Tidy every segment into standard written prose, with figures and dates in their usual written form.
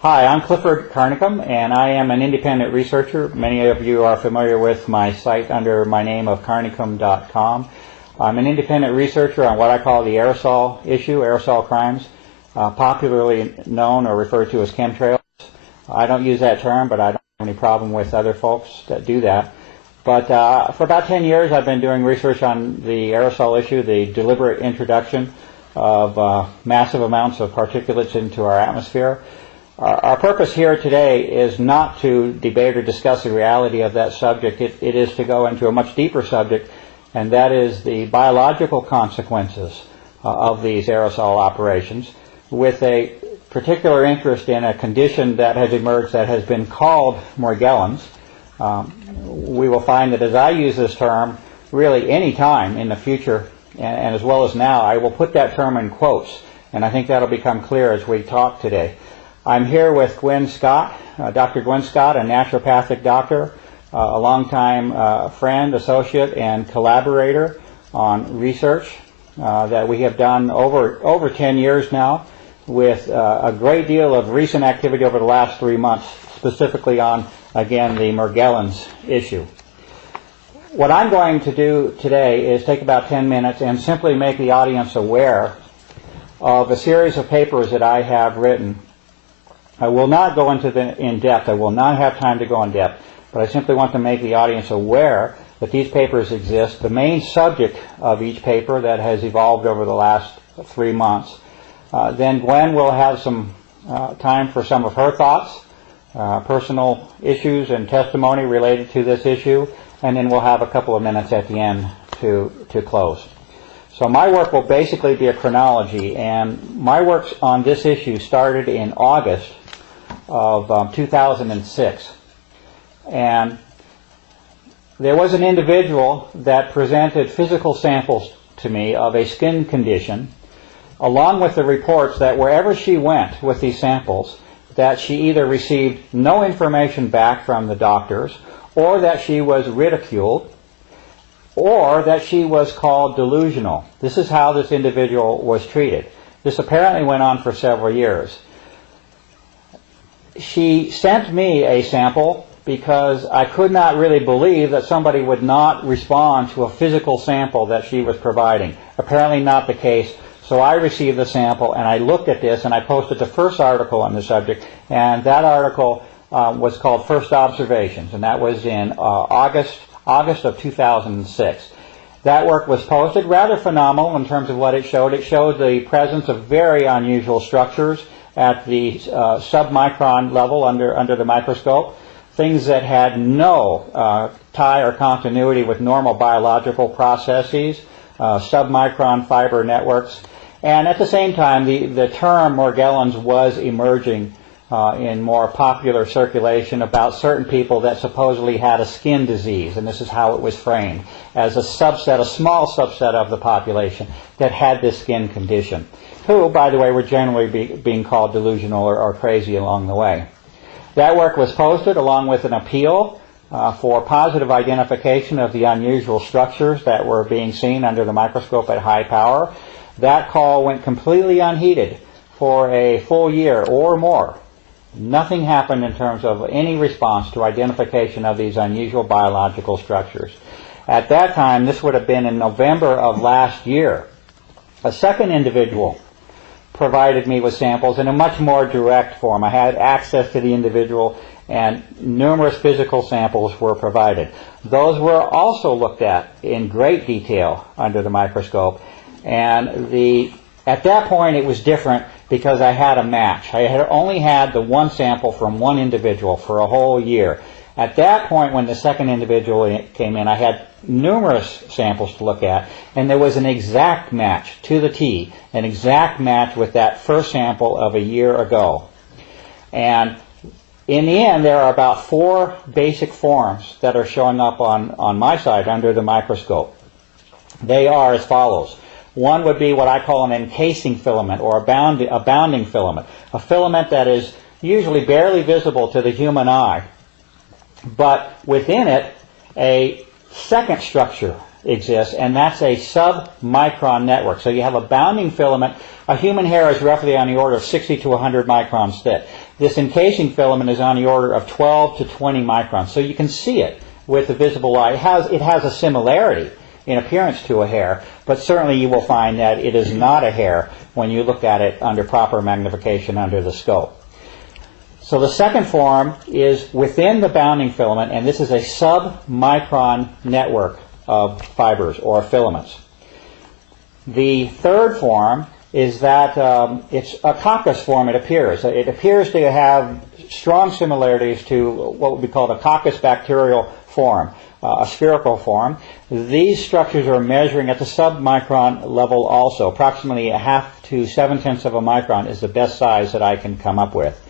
Hi, I'm Clifford Carnicom, and I am an independent researcher. Many of you are familiar with my site under my name of carnicom.com. I'm an independent researcher on what I call the aerosol issue, aerosol crimes, popularly known or referred to as chemtrails. I don't use that term, but I don't have any problem with other folks that do that. But for about 10 years, I've been doing research on the aerosol issue, the deliberate introduction of massive amounts of particulates into our atmosphere. Our purpose here today is not to debate or discuss the reality of that subject. It is to go into a much deeper subject, and that is the biological consequences of these aerosol operations, with a particular interest in a condition that has emerged that has been called morgellons. We will find that as I use this term, really any time in the future, and as well as now, I will put that term in quotes, and I think that'll become clear as we talk today. I'm here with Gwen Scott, Dr. Gwen Scott, a naturopathic doctor, a longtime friend, associate, and collaborator on research that we have done over 10 years now, with a great deal of recent activity over the last 3 months, specifically on, again, the morgellons issue. What I'm going to do today is take about 10 minutes and simply make the audience aware of a series of papers that I have written. I will not go into in depth. I will not have time to go in depth, but I simply want to make the audience aware that these papers exist. The main subject of each paper that has evolved over the last 3 months. Then Gwen will have some time for some of her thoughts, personal issues and testimony related to this issue, and then we'll have a couple of minutes at the end to close. So my work will basically be a chronology, and my work on this issue started in August of 2006. And there was an individual that presented physical samples to me of a skin condition, along with the reports that wherever she went with these samples, that she either received no information back from the doctors, or that she was ridiculed, or that she was called delusional. This is how this individual was treated. This apparently went on for several years. She sent me a sample because I could not really believe that somebody would not respond to a physical sample that she was providing. Apparently not the case. So I received the sample, and I looked at this, and I posted the first article on the subject, and that article was called First Observations, and that was in August of 2006. That work was posted, rather phenomenal in terms of what it showed. It showed the presence of very unusual structures at the submicron level under the microscope, things that had no tie or continuity with normal biological processes, submicron fiber networks. And at the same time, the term morgellons was emerging in more popular circulation about certain people that supposedly had a skin disease, and this is how it was framed, as a subset, a small subset of the population that had this skin condition, who, by the way, were generally being called delusional or crazy along the way. That work was posted along with an appeal for positive identification of the unusual structures that were being seen under the microscope at high power. That call went completely unheeded for a full year or more. Nothing happened in terms of any response to identification of these unusual biological structures. At that time, this would have been in November of last year, a second individual provided me with samples in a much more direct form. I had access to the individual, and numerous physical samples were provided. Those were also looked at in great detail under the microscope, and at that point it was different because I had a match. I had only had the one sample from one individual for a whole year. At that point, when the second individual came in, I had numerous samples to look at, and there was an exact match to the T, an exact match with that first sample of a year ago. And in the end, there are about 4 basic forms that are showing up on my side under the microscope. They are as follows. One would be what I call an encasing filament, or a bounding filament, a filament that is usually barely visible to the human eye, but within it a second structure exists, and that's a sub-micron network. So you have a bounding filament. A human hair is roughly on the order of 60 to 100 microns thick. This encasing filament is on the order of 12 to 20 microns. So you can see it with the visible eye. It has a similarity in appearance to a hair, but certainly you will find that it is not a hair when you look at it under proper magnification under the scope. So the second form is within the bounding filament, and this is a sub-micron network of fibers or filaments. The third form is that it's a coccus form, it appears. It appears to have strong similarities to what would be called a coccus bacterial form, a spherical form. These structures are measuring at the sub-micron level also. Approximately 1/2 to 7/10 of a micron is the best size that I can come up with.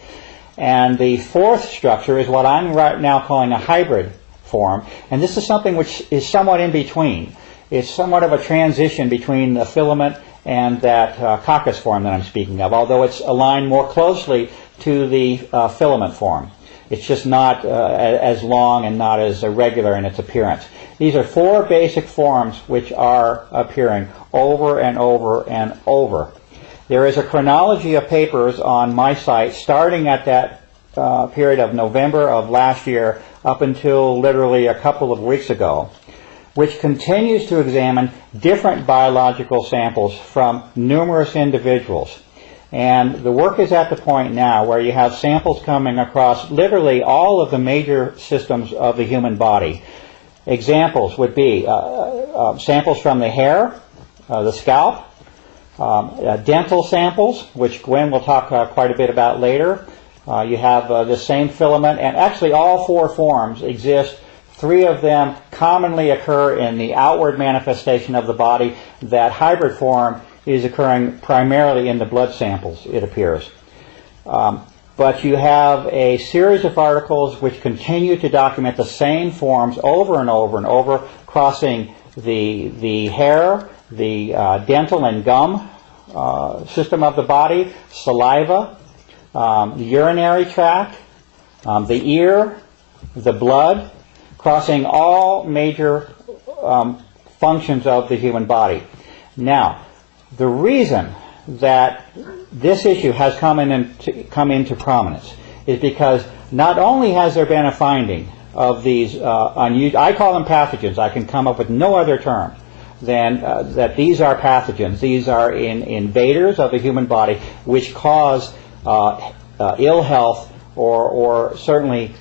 And the fourth structure is what I'm right now calling a hybrid form, and this is something which is somewhat in between. It's somewhat of a transition between the filament and that coccus form that I'm speaking of, although it's aligned more closely to the filament form. It's just not as long and not as irregular in its appearance. These are four basic forms which are appearing over and over and over. There is a chronology of papers on my site starting at that period of November of last year up until literally a couple of weeks ago, which continues to examine different biological samples from numerous individuals. And the work is at the point now where you have samples coming across literally all of the major systems of the human body. Examples would be samples from the hair, the scalp, dental samples, which Gwen will talk quite a bit about later. You have the same filament, and actually all four forms exist. Three of them commonly occur in the outward manifestation of the body. That hybrid form is occurring primarily in the blood samples, it appears. But you have a series of articles which continue to document the same forms over and over and over, crossing the hair, the dental and gum system of the body, saliva, the urinary tract, the ear, the blood, crossing all major functions of the human body. Now, the reason that this issue has come into prominence is because not only has there been a finding of these unusual, I call them pathogens, I can come up with no other term than that these are pathogens. These are invaders of the human body which cause ill health or certainly,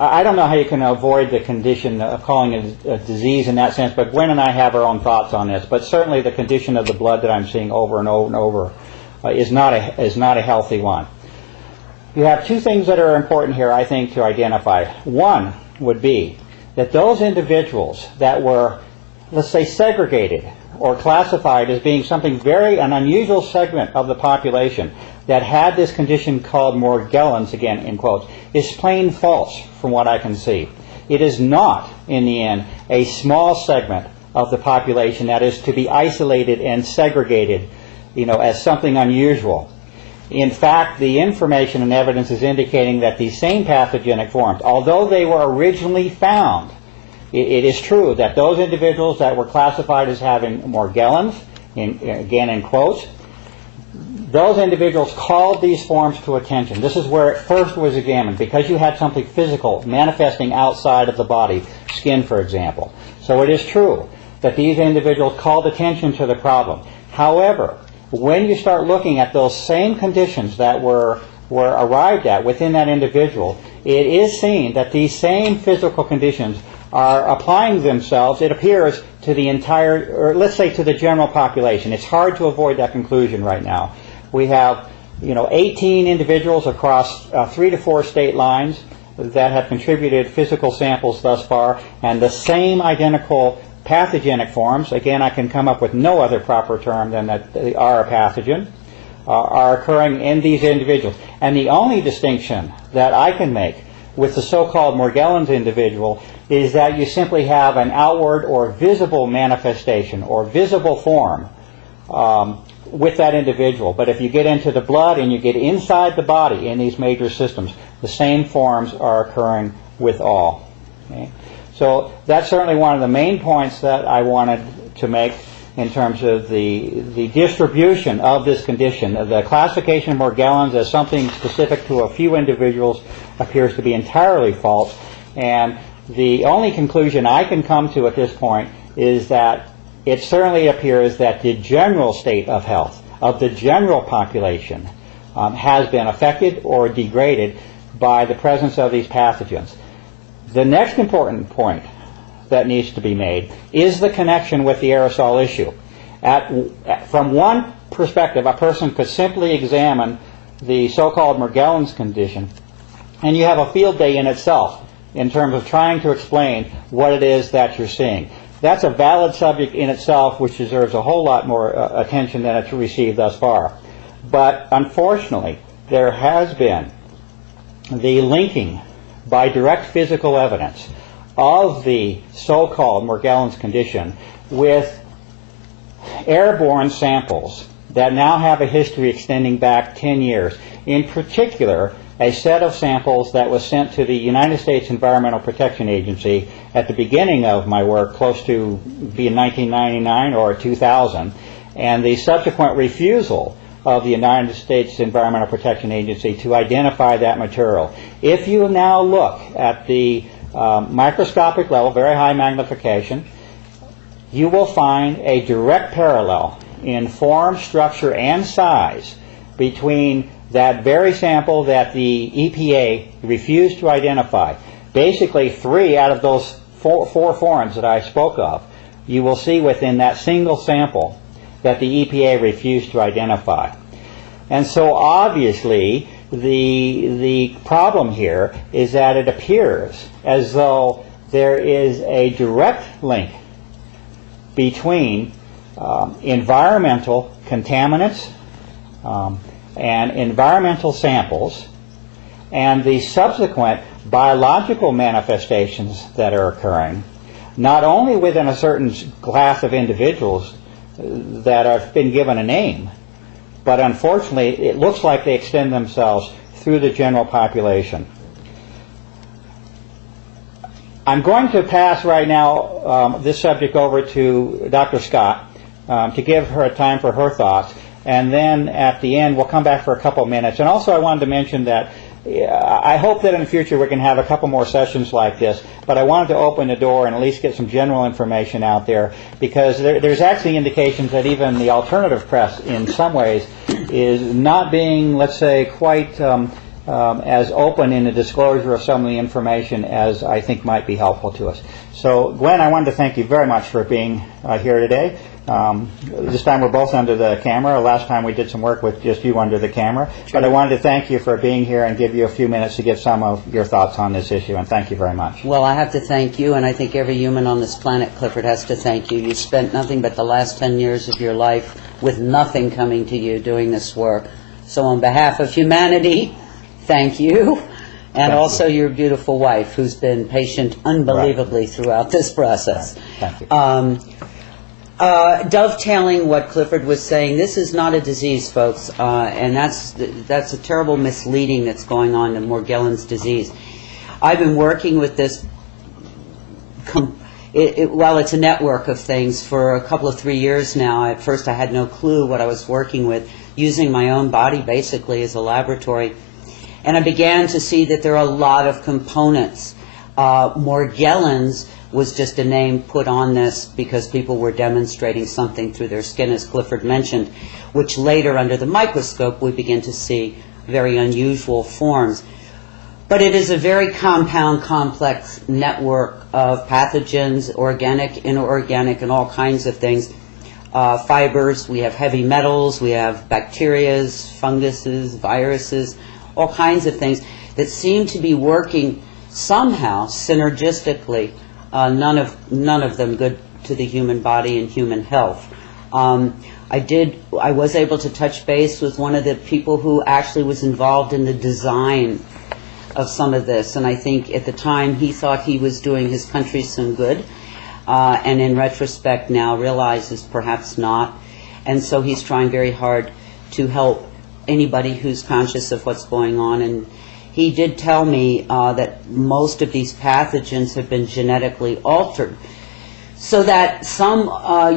I don't know how you can avoid the condition of calling it a disease in that sense, but Gwen and I have our own thoughts on this. But certainly the condition of the blood that I'm seeing over and over and over is not a healthy one. You have two things that are important here, I think, to identify. One would be that those individuals that were, let's say, segregated or classified as being something an unusual segment of the population that had this condition called morgellons, again in quotes, is plain false from what I can see. It is not, in the end, a small segment of the population that is to be isolated and segregated, as something unusual. In fact, the information and evidence is indicating that these same pathogenic forms, although they were originally found, it is true that those individuals that were classified as having morgellons, again in quotes, those individuals called these forms to attention. This is where it first was examined, because you had something physical manifesting outside of the body, skin for example. So it is true that these individuals called attention to the problem. However, when you start looking at those same conditions that were arrived at within that individual, it is seen that these same physical conditions are applying themselves, it appears, to the entire, or let's say to the general population. It's hard to avoid that conclusion right now. We have 18 individuals across 3 to 4 state lines that have contributed physical samples thus far, and the same identical pathogenic forms, again I can come up with no other proper term than that they are a pathogen, are occurring in these individuals. And the only distinction that I can make with the so-called morgellons individual is that you simply have an outward or visible manifestation or visible form with that individual. But if you get into the blood and you get inside the body in these major systems, the same forms are occurring with all. Okay? So that's certainly one of the main points that I wanted to make in terms of the distribution of this condition. The classification of morgellons as something specific to a few individuals appears to be entirely false, and the only conclusion I can come to at this point is that it certainly appears that the general state of health of the general population has been affected or degraded by the presence of these pathogens. The next important point that needs to be made is the connection with the aerosol issue. From one perspective, a person could simply examine the so-called morgellons condition, and you have a field day in itself in terms of trying to explain what it is that you're seeing. That's a valid subject in itself, which deserves a whole lot more attention than it's received thus far. But unfortunately, there has been the linking by direct physical evidence of the so-called morgellons condition with airborne samples that now have a history extending back 10 years. In particular, a set of samples that was sent to the United States Environmental Protection Agency at the beginning of my work, close to being 1999 or 2000, and the subsequent refusal of the United States Environmental Protection Agency to identify that material. If you now look at the microscopic level, very high magnification, you will find a direct parallel in form, structure, and size between that very sample that the EPA refused to identify. Basically, 3 out of those four forms that I spoke of, you will see within that single sample that the EPA refused to identify. And so obviously the problem here is that it appears as though there is a direct link between environmental contaminants and environmental samples and the subsequent biological manifestations that are occurring, not only within a certain class of individuals that have been given a name, but unfortunately it looks like they extend themselves through the general population. I'm going to pass right now this subject over to Dr. Scott to give her time for her thoughts, and then at the end we'll come back for a couple of minutes. And also I wanted to mention that I hope that in the future we can have a couple more sessions like this, but I wanted to open the door and at least get some general information out there, because there's actually indications that even the alternative press in some ways is not being, let's say, quite as open in the disclosure of some of the information as I think might be helpful to us. So, Gwen, I wanted to thank you very much for being here today. This time we're both under the camera. Last time we did some work with just you under the camera. Sure. But I wanted to thank you for being here and give you a few minutes to give some of your thoughts on this issue, and thank you very much. Well, I have to thank you, and I think every human on this planet, Clifford, has to thank you. You spent nothing but the last 10 years of your life with nothing coming to you doing this work. So on behalf of humanity, thank you. And also your beautiful wife, who's been patient unbelievably throughout this process. Thank you. Dovetailing what Clifford was saying, this is not a disease, folks, and that's a terrible misleading that's going on in Morgellons disease. I've been working with this, well, it's a network of things for a couple of 3 years now. At first I had no clue what I was working with, using my own body basically as a laboratory. And I began to see that there are a lot of components. Morgellons was just a name put on this because people were demonstrating something through their skin, as Clifford mentioned, which later under the microscope we begin to see very unusual forms. But it is a very compound, complex network of pathogens, organic, inorganic, and all kinds of things. Fibers, we have heavy metals, we have bacterias, funguses, viruses, all kinds of things that seem to be working somehow synergistically, none of them good to the human body and human health. I was able to touch base with one of the people who actually was involved in the design of some of this, and I think at the time he thought he was doing his country some good, and in retrospect now realizes perhaps not, and so he's trying very hard to help anybody who's conscious of what's going on. And he did tell me that most of these pathogens have been genetically altered, so that some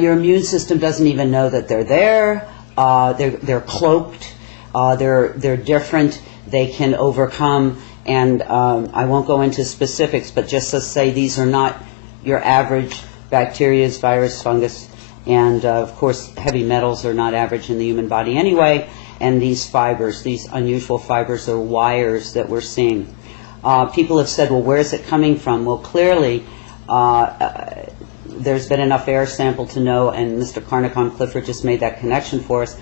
your immune system doesn't even know that they're there. They're cloaked. They're different. They can overcome. And I won't go into specifics, but just to say these are not your average bacteria, virus, fungus, and of course heavy metals are not average in the human body anyway. And these fibers, these unusual fibers, are wires that we're seeing. People have said, well, where is it coming from? Well, clearly there's been enough air sample to know, and Mr. Carnicom Clifford just made that connection for us,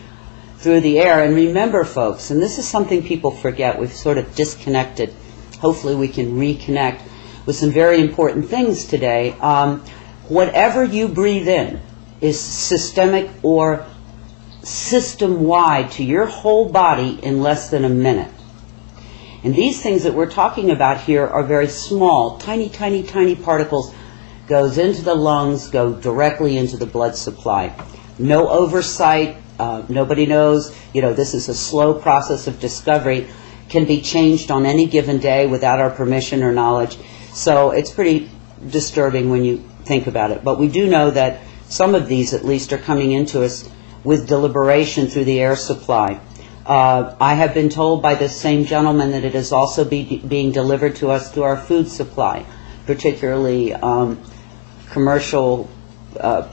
through the air. And remember, folks, and this is something people forget, we've sort of disconnected. Hopefully we can reconnect with some very important things today. Whatever you breathe in is systemic or system-wide to your whole body in less than a minute. And these things that we're talking about here are very small, tiny, tiny, tiny particles. Goes into the lungs, go directly into the blood supply. No oversight. Nobody knows. This is a slow process of discovery. Can be changed on any given day without our permission or knowledge. So it's pretty disturbing when you think about it. But we do know that some of these, at least, are coming into us with deliberation through the air supply. I have been told by this same gentleman that it is also being delivered to us through our food supply, particularly commercial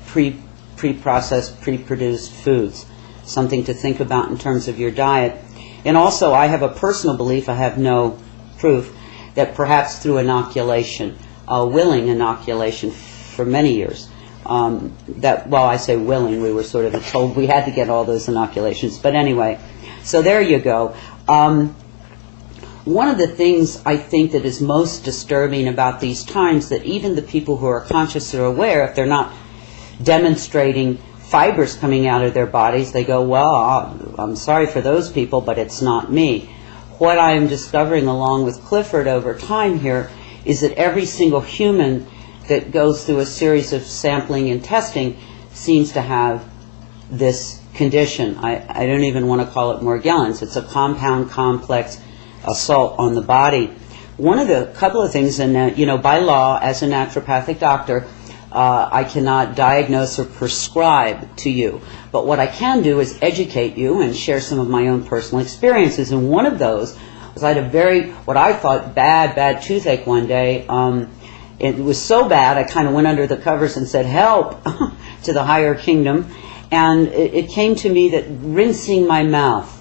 pre-processed, pre-produced foods. Something to think about in terms of your diet. And also, I have a personal belief, I have no proof, that perhaps through inoculation, willing inoculation for many years, I say willing, we were sort of told we had to get all those inoculations. But anyway, so there you go. One of the things I think that is most disturbing about these times, that even the people who are conscious or aware, if they're not demonstrating fibers coming out of their bodies, they go, well, I'm sorry for those people, but it's not me. What I am discovering along with Clifford over time here is that every single human that goes through a series of sampling and testing seems to have this condition. I don't even want to call it morgellons. It's a compound complex assault on the body. One of the couple of things, and by law, as a naturopathic doctor, I cannot diagnose or prescribe to you. But what I can do is educate you and share some of my own personal experiences. And one of those was I had a what I thought, bad toothache one day. It was so bad, I kind of went under the covers and said, help, to the higher kingdom. And it came to me that rinsing my mouth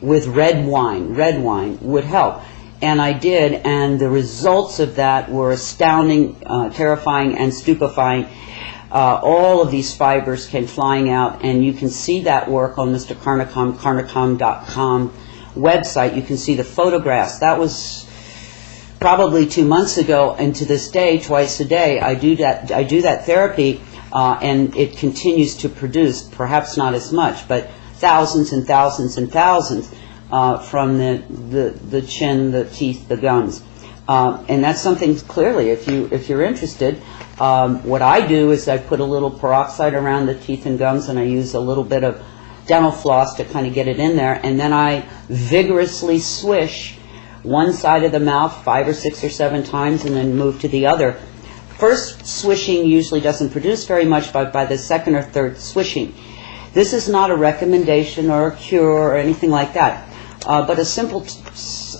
with red wine would help. And I did, and the results of that were astounding, terrifying, and stupefying. All of these fibers came flying out, and you can see that work on Mr. Carnicom.com website. You can see the photographs. That was probably 2 months ago, and to this day, twice a day, I do that therapy, and it continues to produce, perhaps not as much, but thousands and thousands and thousands. From the chin, the teeth, the gums, and that's something clearly. If you're interested, what I do is I put a little peroxide around the teeth and gums, and I use a little bit of dental floss to kind of get it in there, and then I vigorously swish one side of the mouth 5 or 6 or 7 times, and then move to the other. First swishing usually doesn't produce very much, but by the second or third swishing. This is not a recommendation or a cure or anything like that. But a simple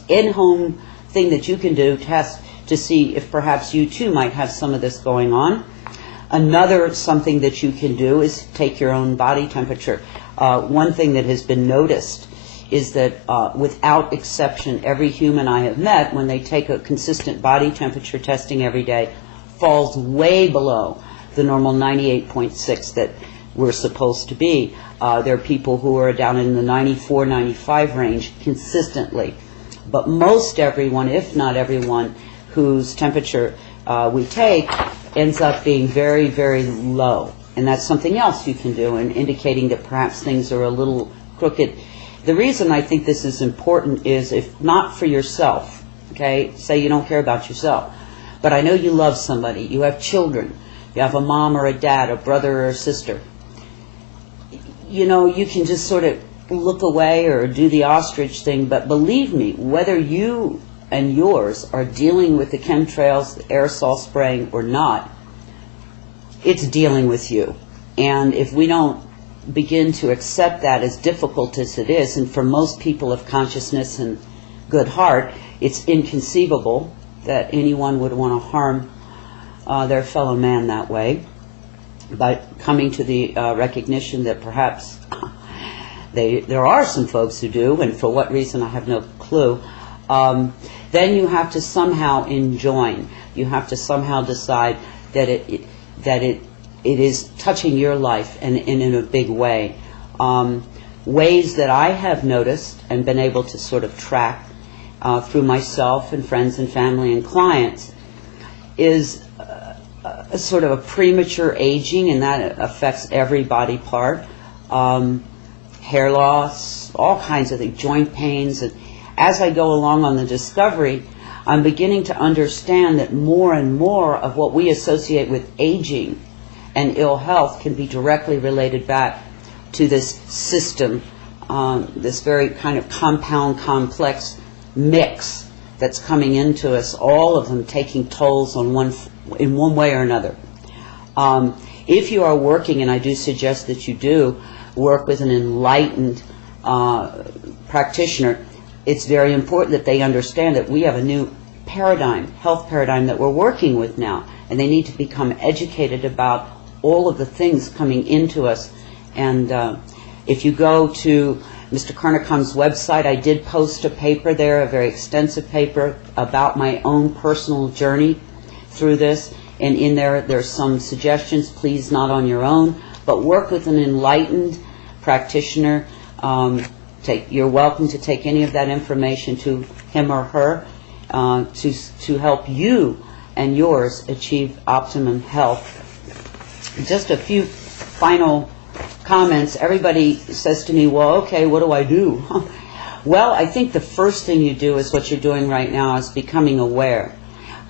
in-home thing that you can do, test to see if perhaps you too might have some of this going on. Another something that you can do is take your own body temperature. One thing that has been noticed is that without exception, every human I have met, when they take a consistent body temperature testing every day, falls way below the normal 98.6 that we're supposed to be. There are people who are down in the 94, 95 range consistently. But most everyone, if not everyone, whose temperature we take ends up being very, very low. And that's something else you can do, and indicating that perhaps things are a little crooked. The reason I think this is important is, if not for yourself, okay, say you don't care about yourself, but I know you love somebody, you have children, you have a mom or a dad, a brother or a sister, you can just sort of look away or do the ostrich thing, but believe me, whether you and yours are dealing with the chemtrails, the aerosol spraying or not, it's dealing with you. And if we don't begin to accept that, as difficult as it is, and for most people of consciousness and good heart, it's inconceivable that anyone would want to harm their fellow man that way, but coming to the recognition that perhaps there are some folks who do, and for what reason I have no clue, then you have to somehow enjoin. You have to somehow decide that it is touching your life and in a big way. Ways that I have noticed and been able to sort of track through myself and friends and family and clients is a sort of a premature aging, and that affects every body part. Hair loss, all kinds of things, joint pains. And as I go along on the discovery, I'm beginning to understand that more and more of what we associate with aging and ill health can be directly related back to this system, this very kind of compound, complex mix that's coming into us, all of them taking tolls on in one way or another. If you are working, and I do suggest that you do, work with an enlightened practitioner, it's very important that they understand that we have a new paradigm, health paradigm that we're working with now, and they need to become educated about all of the things coming into us. And if you go to Mr. Carnicom's website, I did post a paper there, a very extensive paper about my own personal journey through this, and in there's some suggestions. Please, not on your own, but work with an enlightened practitioner. You're welcome to take any of that information to him or her to help you and yours achieve optimum health. Just a few final comments. Everybody says to me, well, okay, what do I do? Well, I think the first thing you do is what you're doing right now, is becoming aware,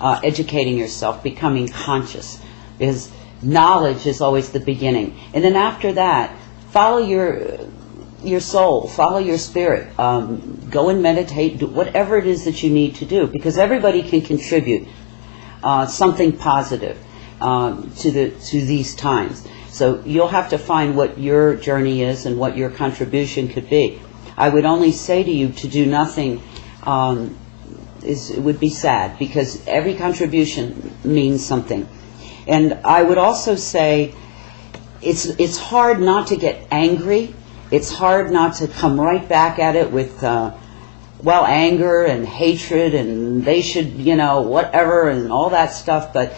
educating yourself, becoming conscious, because knowledge is always the beginning. And then after that, follow your soul, follow your spirit, go and meditate, do whatever it is that you need to do, because everybody can contribute something positive to these times. So you'll have to find what your journey is and what your contribution could be. I would only say to you, to do nothing it would be sad, because every contribution means something. And I would also say it's hard not to get angry. It's hard not to come right back at it with anger and hatred, and they should, whatever, and all that stuff. But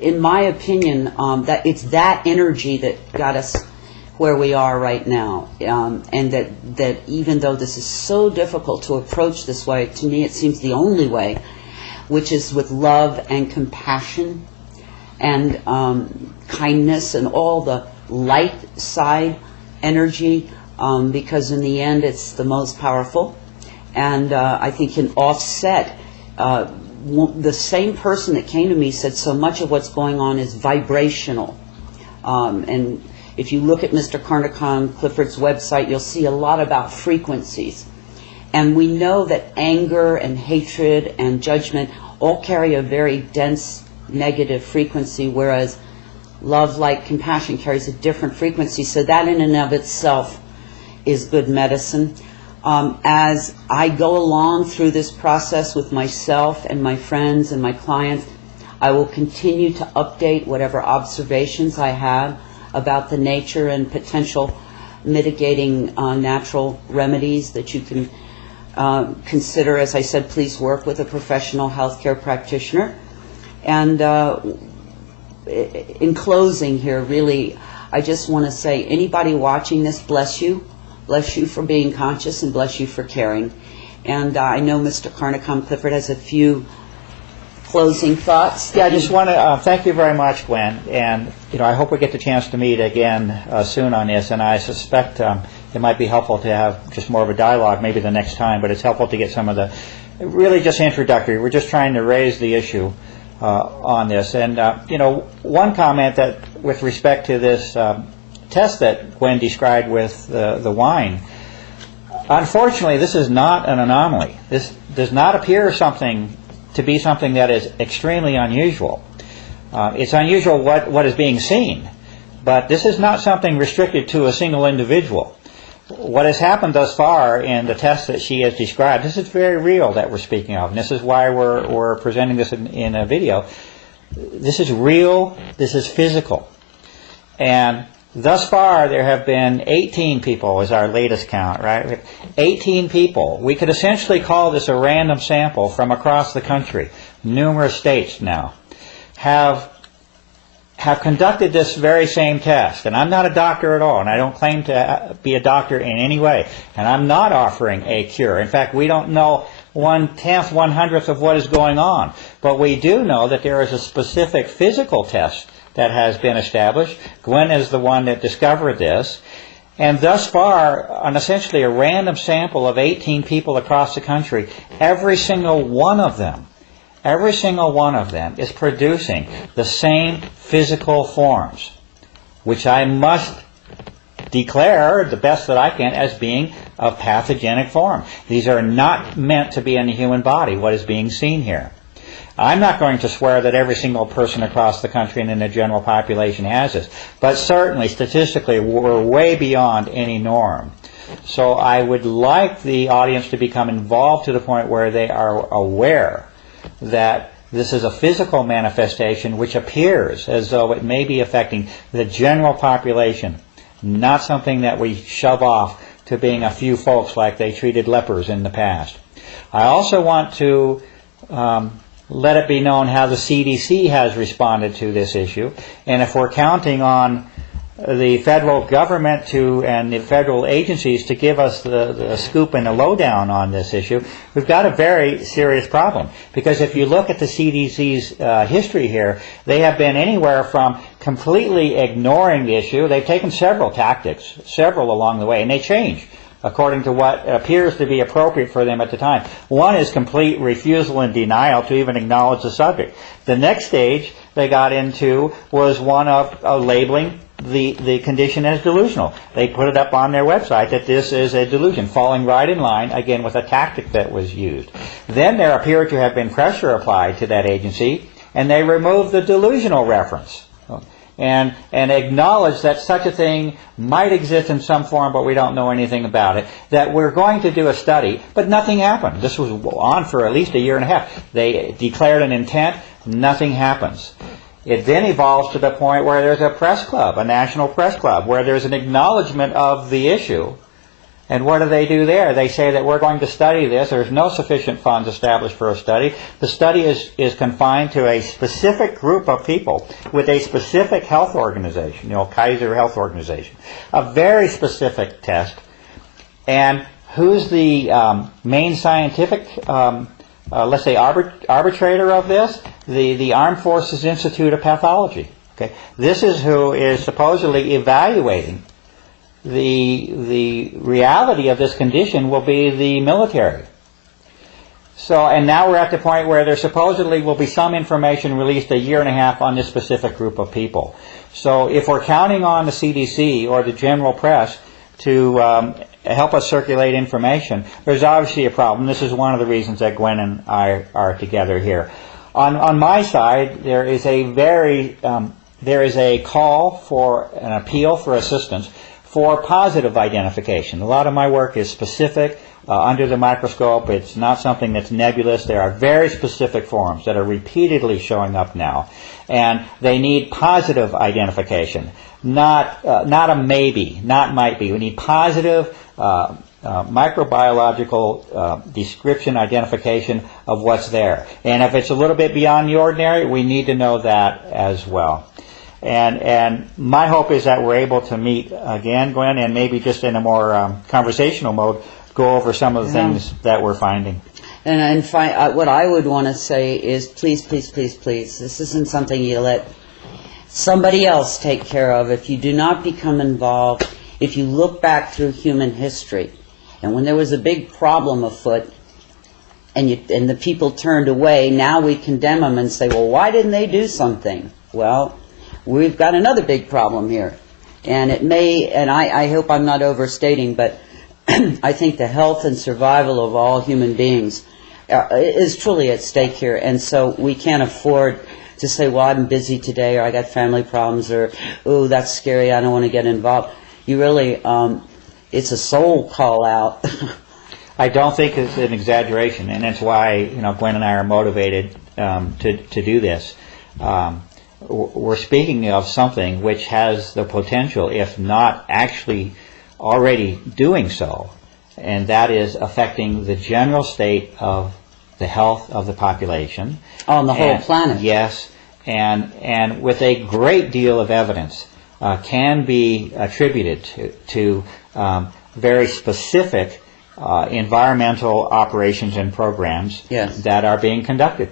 in my opinion, that it's that energy that got us where we are right now, and that even though this is so difficult to approach this way, to me it seems the only way, which is with love and compassion and kindness and all the light side energy, because in the end it's the most powerful, and I think can offset. The same person that came to me said so much of what's going on is vibrational, and if you look at Mr. Carnicom, Clifford's website, you'll see a lot about frequencies. And we know that anger and hatred and judgment all carry a very dense negative frequency, whereas love, light, compassion carries a different frequency. So that in and of itself is good medicine. As I go along through this process with myself and my friends and my clients, I will continue to update whatever observations I have about the nature and potential mitigating natural remedies that you can consider. As I said, please work with a professional healthcare practitioner. And in closing here, really, I just want to say, anybody watching this, bless you. Bless you for being conscious, and bless you for caring. And I know Mr. Carnicom Clifford has a few closing thoughts. Yeah, I just want to thank you very much, Gwen. And I hope we get the chance to meet again soon on this. And I suspect it might be helpful to have just more of a dialogue maybe the next time. But it's helpful to get some of the really just introductory. We're just trying to raise the issue on this. And one comment that with respect to this test that Gwen described with the wine, Unfortunately, this is not an anomaly. This does not appear to be something that is extremely unusual. It's unusual what is being seen, but this is not something restricted to a single individual. What has happened thus far in the tests that she has described, this is very real that we're speaking of, and this is why we're presenting this in a video. This is real, this is physical. And thus far there have been 18 people is our latest count, right? 18 people. We could essentially call this a random sample from across the country. Numerous states now have conducted this very same test. And I'm not a doctor at all, and I don't claim to be a doctor in any way. And I'm not offering a cure. In fact, we don't know 1/10, 1/100th of what is going on. But we do know that there is a specific physical test that has been established. Gwen is the one that discovered this. And thus far, on essentially a random sample of 18 people across the country, every single one of them is producing the same physical forms, which I must declare, the best that I can, as being of pathogenic form. These are not meant to be in the human body, what is being seen here. I'm not going to swear that every single person across the country and in the general population has this, but certainly statistically we're way beyond any norm. So I would like the audience to become involved to the point where they are aware that this is a physical manifestation which appears as though it may be affecting the general population, not something that we shove off to being a few folks like they treated lepers in the past. I also want to let it be known how the CDC has responded to this issue, and if we're counting on the federal government and the federal agencies to give us the scoop and the lowdown on this issue, we've got a very serious problem. Because if you look at the CDC's history here, they have been anywhere from completely ignoring the issue. They've taken several tactics, several along the way, and they change according to what appears to be appropriate for them at the time. One is complete refusal and denial to even acknowledge the subject. The next stage they got into was one of labeling the condition as delusional. They put it up on their website that this is a delusion, falling right in line, again, with a tactic that was used. Then there appeared to have been pressure applied to that agency, and they removed the delusional reference and acknowledged that such a thing might exist in some form, but we don't know anything about it, that we're going to do a study, but nothing happened. This was on for at least a year and a half. They declared an intent, nothing happens. It then evolves to the point where there's a press club, a national press club, where there's an acknowledgement of the issue. And what do they do there? They say that we're going to study this. There's no sufficient funds established for a study. The study is confined to a specific group of people with a specific health organization, Kaiser Health Organization. A very specific test. And who's the main scientific let's say, arbitrator of this? The Armed Forces Institute of Pathology. Okay, this is who is supposedly evaluating the reality of this condition will be the military. So, and now we're at the point where there supposedly will be some information released a year and a half on this specific group of people. So if we're counting on the CDC or the general press to help us circulate information, there's obviously a problem. This is one of the reasons that Gwen and I are together here. On my side, there is a call for an appeal for assistance for positive identification. A lot of my work is specific, under the microscope. It's not something that's nebulous. There are very specific forms that are repeatedly showing up now, and they need positive identification, not a maybe, not might be. We need positive microbiological description, identification of what's there. And if it's a little bit beyond the ordinary, we need to know that as well. And my hope is that we're able to meet again, Gwen, and maybe just in a more conversational mode, go over some of the things that we're finding. And what I would want to say is, please, please, please, please, this isn't something you let somebody else take care of. If you do not become involved, if you look back through human history, and when there was a big problem afoot, and the people turned away, now we condemn them and say, well, why didn't they do something? Well, we've got another big problem here. And it may, and I hope I'm not overstating, but I think the health and survival of all human beings is truly at stake here, and so we can't afford to say, well, I'm busy today, or I got family problems, or, oh, that's scary, I don't want to get involved. You really, it's a soul call out. I don't think it's an exaggeration, and that's why Gwen and I are motivated to do this. We're speaking of something which has the potential, if not actually already doing so, and that is affecting the general state of the health of the population. On the whole planet. Yes, and with a great deal of evidence can be attributed to very specific environmental operations and programs that are being conducted.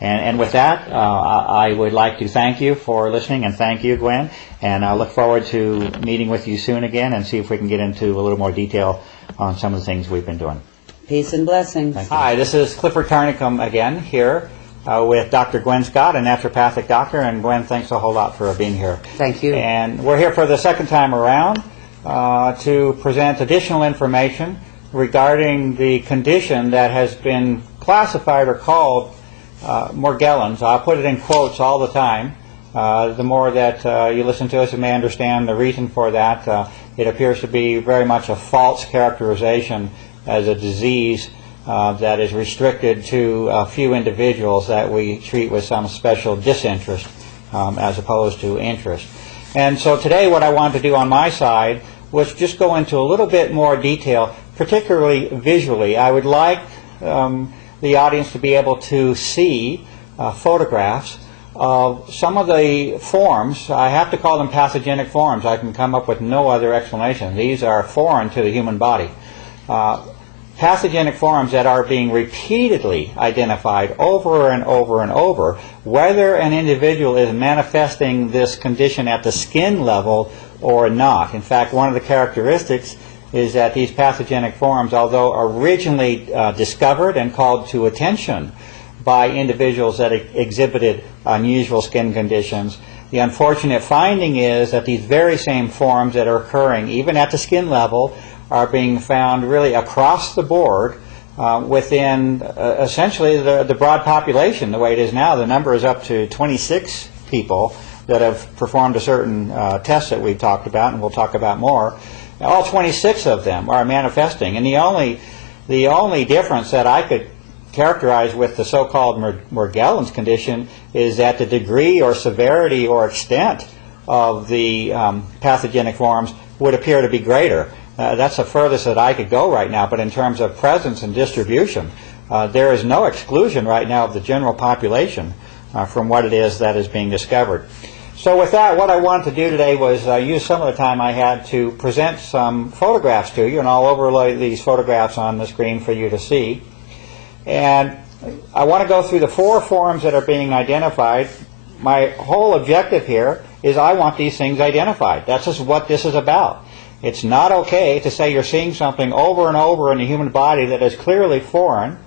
And with that, I would like to thank you for listening, and thank you, Gwen, and I look forward to meeting with you soon again and see if we can get into a little more detail on some of the things we've been doing. Peace and blessings. Hi, this is Clifford Carnicom again here with Dr. Gwen Scott, a naturopathic doctor, and Gwen, thanks a whole lot for being here. Thank you. And we're here for the second time around to present additional information regarding the condition that has been classified or called morgellons. I'll put it in quotes all the time. The more that you listen to us, you may understand the reason for that. It appears to be very much a false characterization as a disease that is restricted to a few individuals that we treat with some special disinterest as opposed to interest. And so today what I wanted to do on my side was just go into a little bit more detail, particularly visually. I would like the audience to be able to see photographs of some of the forms. I have to call them pathogenic forms. I can come up with no other explanation. These are foreign to the human body. Pathogenic forms that are being repeatedly identified over and over and over, whether an individual is manifesting this condition at the skin level or not. In fact, one of the characteristics is that these pathogenic forms, although originally discovered and called to attention by individuals that exhibited unusual skin conditions, the unfortunate finding is that these very same forms that are occurring even at the skin level are being found really across the board within essentially the broad population. The way it is now, the number is up to 26 people that have performed a certain test that we've talked about, and we'll talk about more. All 26 of them are manifesting, and the only difference that I could characterize with the so-called morgellons condition is that the degree or severity or extent of the pathogenic forms would appear to be greater. That's the furthest that I could go right now, but in terms of presence and distribution, there is no exclusion right now of the general population from what it is that is being discovered. So with that, what I wanted to do today was use some of the time I had to present some photographs to you, and I'll overlay these photographs on the screen for you to see. And I want to go through the 4 forms that are being identified. My whole objective here is I want these things identified. That's just what this is about. It's not okay to say you're seeing something over and over in the human body that is clearly foreign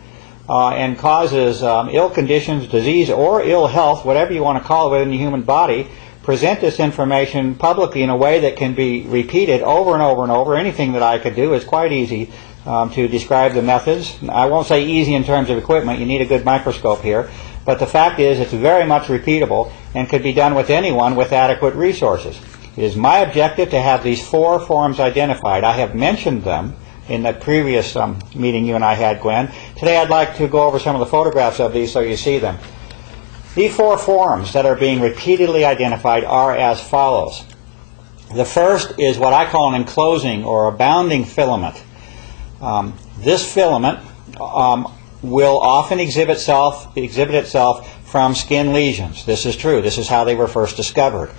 and causes ill conditions, disease, or ill health, whatever you want to call it within the human body. Present this information publicly in a way that can be repeated over and over and over. Anything that I could do is quite easy to describe the methods. I won't say easy in terms of equipment. You need a good microscope here. But the fact is it's very much repeatable and could be done with anyone with adequate resources. It is my objective to have these 4 forms identified. I have mentioned them in the previous meeting you and I had, Gwen. Today I'd like to go over some of the photographs of these so you see them. These 4 forms that are being repeatedly identified are as follows. The first is what I call an enclosing or abounding filament. This filament will often exhibit itself from skin lesions. This is true. This is how they were first discovered.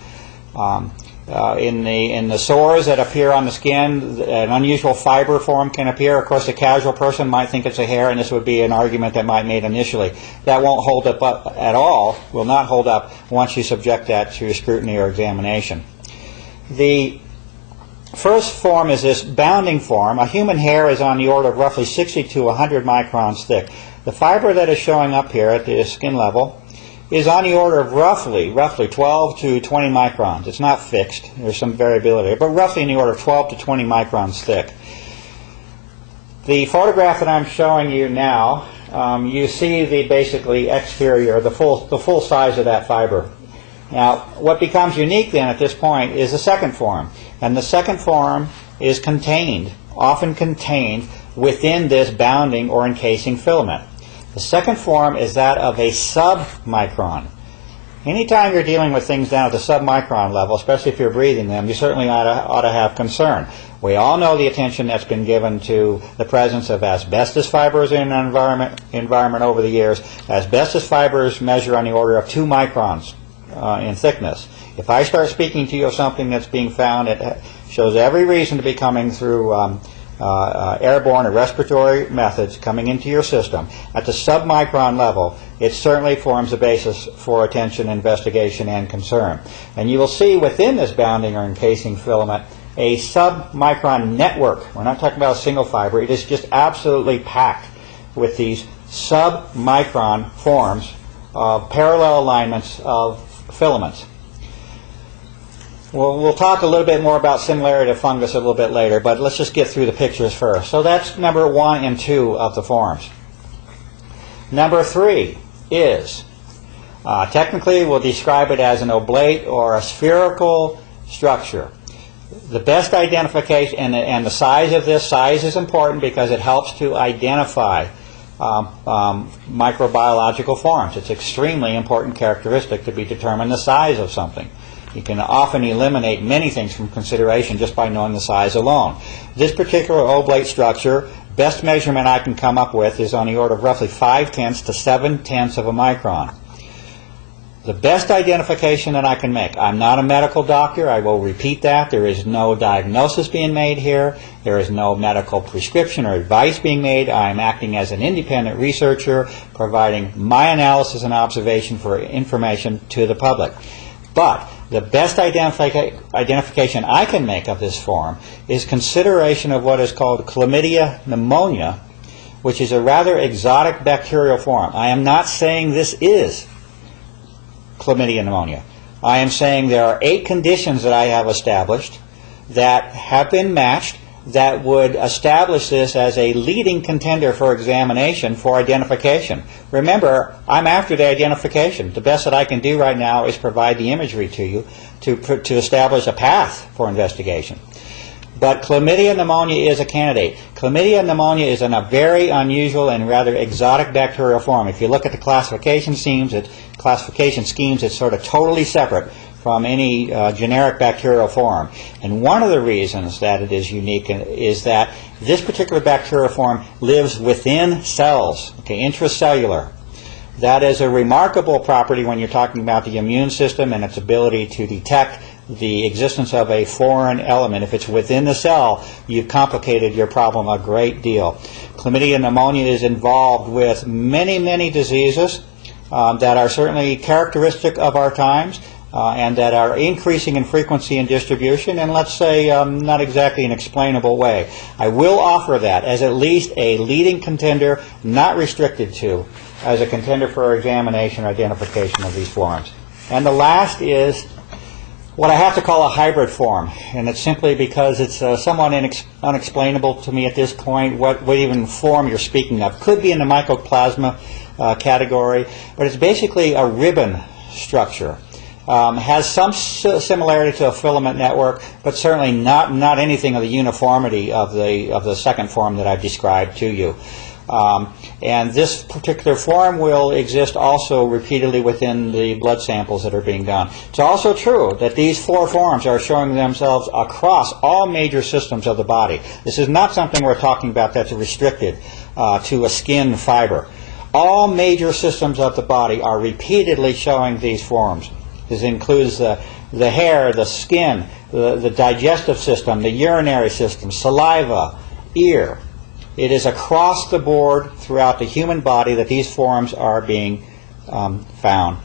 In the sores that appear on the skin, an unusual fiber form can appear. Of course, a casual person might think it's a hair, and this would be an argument that might be made initially. That won't hold up at all, will not hold up once you subject that to scrutiny or examination. The first form is this bounding form. A human hair is on the order of roughly 60 to 100 microns thick. The fiber that is showing up here at the skin level is on the order of roughly 12 to 20 microns. It's not fixed. There's some variability, but roughly in the order of 12 to 20 microns thick. The photograph that I'm showing you now, you see the basically exterior, the full size of that fiber. Now, what becomes unique then at this point is the second form. And the second form is contained, often contained, within this bounding or encasing filament. The second form is that of a submicron. Anytime you're dealing with things down at the submicron level, especially if you're breathing them, you certainly ought to have concern. We all know the attention that's been given to the presence of asbestos fibers in an environment over the years. Asbestos fibers measure on the order of 2 microns in thickness. If I start speaking to you of something that's being found, it shows every reason to be coming through airborne or respiratory methods coming into your system. At the submicron level, it certainly forms a basis for attention, investigation, and concern. And you will see within this bounding or encasing filament a submicron network. We're not talking about a single fiber. It is just absolutely packed with these submicron forms of parallel alignments of filaments. We'll talk a little bit more about similarity to fungus a little bit later, but let's just get through the pictures first. So that's number 1 and 2 of the forms. Number 3 is, technically we'll describe it as an oblate or a spherical structure. The best identification, and the size of this, size is important because it helps to identify microbiological forms. It's extremely important characteristic to be determined the size of something. You can often eliminate many things from consideration just by knowing the size alone. This particular oblate structure, best measurement I can come up with is on the order of roughly 5/10 to 7/10 of a micron. The best identification that I can make. I'm not a medical doctor. I will repeat that. There is no diagnosis being made here. There is no medical prescription or advice being made. I am acting as an independent researcher, providing my analysis and observation for information to the public. But the best identification I can make of this form is consideration of what is called chlamydia pneumonia, which is a rather exotic bacterial form. I am not saying this is chlamydia pneumonia. I am saying there are 8 conditions that I have established that have been matched that would establish this as a leading contender for examination for identification. Remember, I'm after the identification. The best that I can do right now is provide the imagery to you to establish a path for investigation. But chlamydia pneumonia is a candidate. Chlamydia pneumonia is in a very unusual and rather exotic bacterial form. If you look at the classification schemes, it's sort of totally separate from any generic bacterial form. And one of the reasons that it is unique is that this particular bacterial form lives within cells, okay, intracellular. That is a remarkable property when you're talking about the immune system and its ability to detect the existence of a foreign element. If it's within the cell, you've complicated your problem a great deal. Chlamydia pneumonia is involved with many, many diseases that are certainly characteristic of our times and that are increasing in frequency and distribution, and let's say not exactly an explainable way. I will offer that as at least a leading contender, not restricted to, as a contender for examination or identification of these forms. And the last is what I have to call a hybrid form, and it's simply because it's somewhat unexplainable to me at this point what even form you're speaking of. Could be in the mycoplasma category, but it's basically a ribbon structure. Has some similarity to a filament network, but certainly not anything of the uniformity of the second form that I've described to you. And this particular form will exist also repeatedly within the blood samples that are being done. It's also true that these 4 forms are showing themselves across all major systems of the body. This is not something we're talking about that's restricted to a skin fiber. All major systems of the body are repeatedly showing these forms. This includes the hair, the skin, the digestive system, the urinary system, saliva, ear. It is across the board throughout the human body that these forms are being found.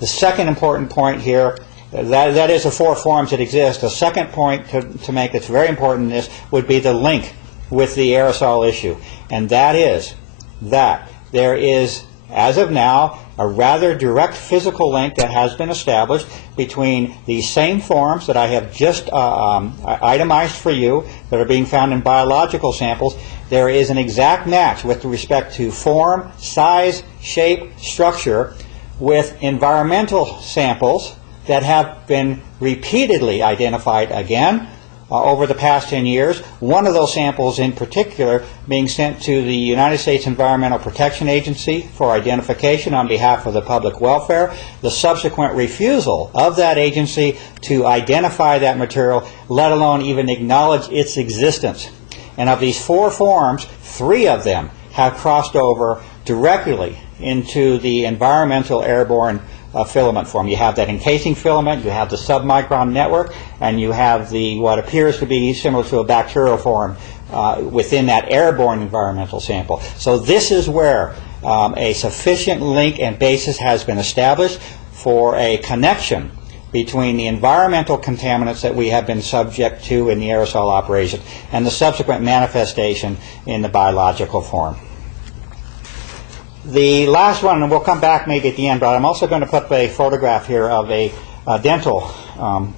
The second important point here, that is the 4 forms that exist. The second point to make that's very important in this would be the link with the aerosol issue. And that is that there is, as of now, a rather direct physical link that has been established between these same forms that I have just itemized for you that are being found in biological samples there is an exact match with respect to form, size, shape, structure with environmental samples that have been repeatedly identified again over the past 10 years. One of those samples in particular being sent to the United States Environmental Protection Agency for identification on behalf of the public welfare. The subsequent refusal of that agency to identify that material, let alone even acknowledge its existence. And of these 4 forms, 3 of them have crossed over directly into the environmental airborne filament form. You have that encasing filament, you have the submicron network, and you have the what appears to be similar to a bacterial form within that airborne environmental sample. So this is where a sufficient link and basis has been established for a connection between the environmental contaminants that we have been subject to in the aerosol operation and the subsequent manifestation in the biological form. The last one, and we'll come back maybe at the end, but I'm also going to put a photograph here of a dental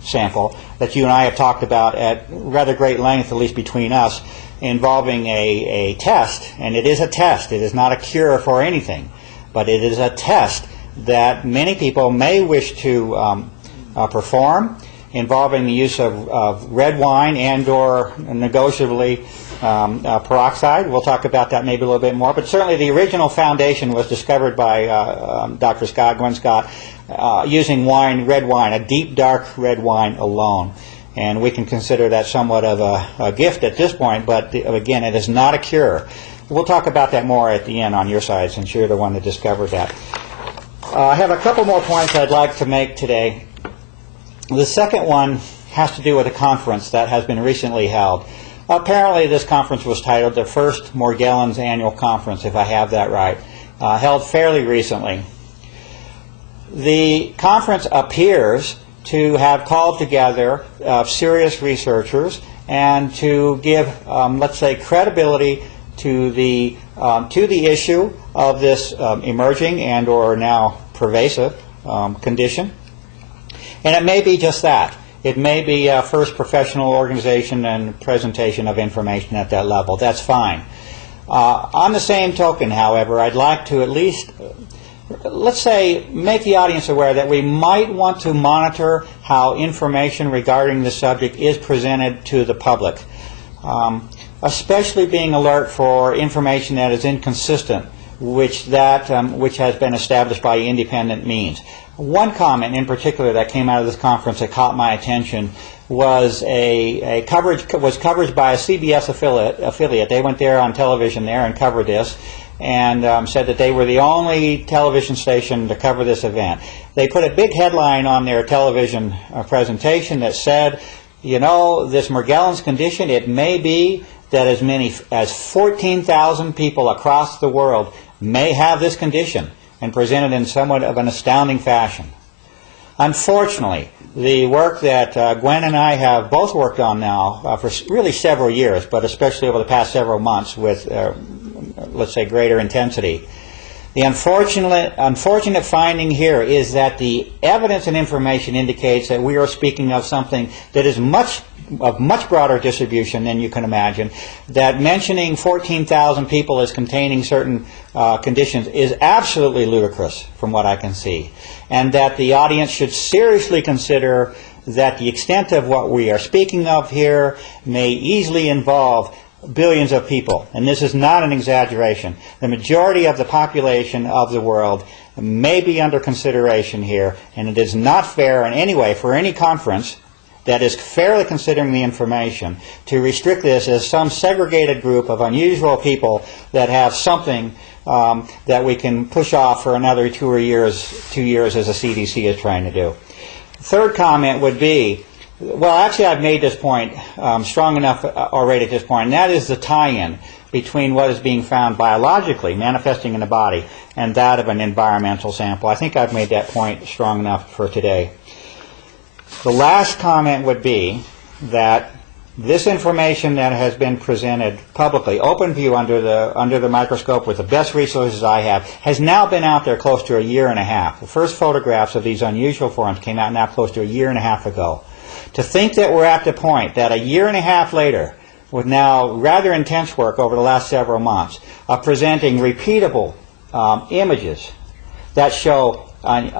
sample that you and I have talked about at rather great length, at least between us, involving a test. And it is a test. It is not a cure for anything, but it is a test that many people may wish to perform, involving the use of red wine and or negotiably peroxide. We'll talk about that maybe a little bit more, but certainly the original foundation was discovered by Dr. Scott, Gwen Scott, using wine, red wine, a deep dark red wine alone. And we can consider that somewhat of a gift at this point, but again, it is not a cure. We'll talk about that more at the end on your side, since you're the one that discovered that. I have a couple more points I'd like to make today. The second one has to do with a conference that has been recently held. Apparently this conference was titled the First Morgellons Annual Conference, if I have that right, held fairly recently. The conference appears to have called together serious researchers and to give, let's say, credibility to the issue of this emerging and or now pervasive condition. And it may be just that. It may be a first professional organization and presentation of information at that level. That's fine. On the same token, however, I'd like to at least, let's say, make the audience aware that we might want to monitor how information regarding the subject is presented to the public, especially being alert for information that is inconsistent, which has been established by independent means. One comment in particular that came out of this conference that caught my attention was coverage by a CBS affiliate. They went there on television there and covered this, and said that they were the only television station to cover this event. They put a big headline on their television presentation that said, you know, this Morgellons condition, it may be that as many as 14,000 people across the world may have this condition, and presented in somewhat of an astounding fashion. Unfortunately, the work that Gwen and I have both worked on now for really several years, but especially over the past several months with, let's say, greater intensity, the unfortunate finding here is that the evidence and information indicates that we are speaking of something that is of much broader distribution than you can imagine, that mentioning 14,000 people as containing certain conditions is absolutely ludicrous from what I can see, and that the audience should seriously consider that the extent of what we are speaking of here may easily involve billions of people, and this is not an exaggeration. The majority of the population of the world may be under consideration here, and it is not fair in any way for any conference that is fairly considering the information to restrict this as some segregated group of unusual people that have something that we can push off for another 2 years as the CDC is trying to do. Third comment would be, well, actually I've made this point strong enough already at this point, and that is the tie-in between what is being found biologically, manifesting in the body, and that of an environmental sample. I think I've made that point strong enough for today. The last comment would be that this information that has been presented publicly, open view under the microscope with the best resources I have, has now been out there close to a year and a half. The first photographs of these unusual forms came out now close to a year and a half ago. To think that we're at the point that a year and a half later with now rather intense work over the last several months of presenting repeatable images that show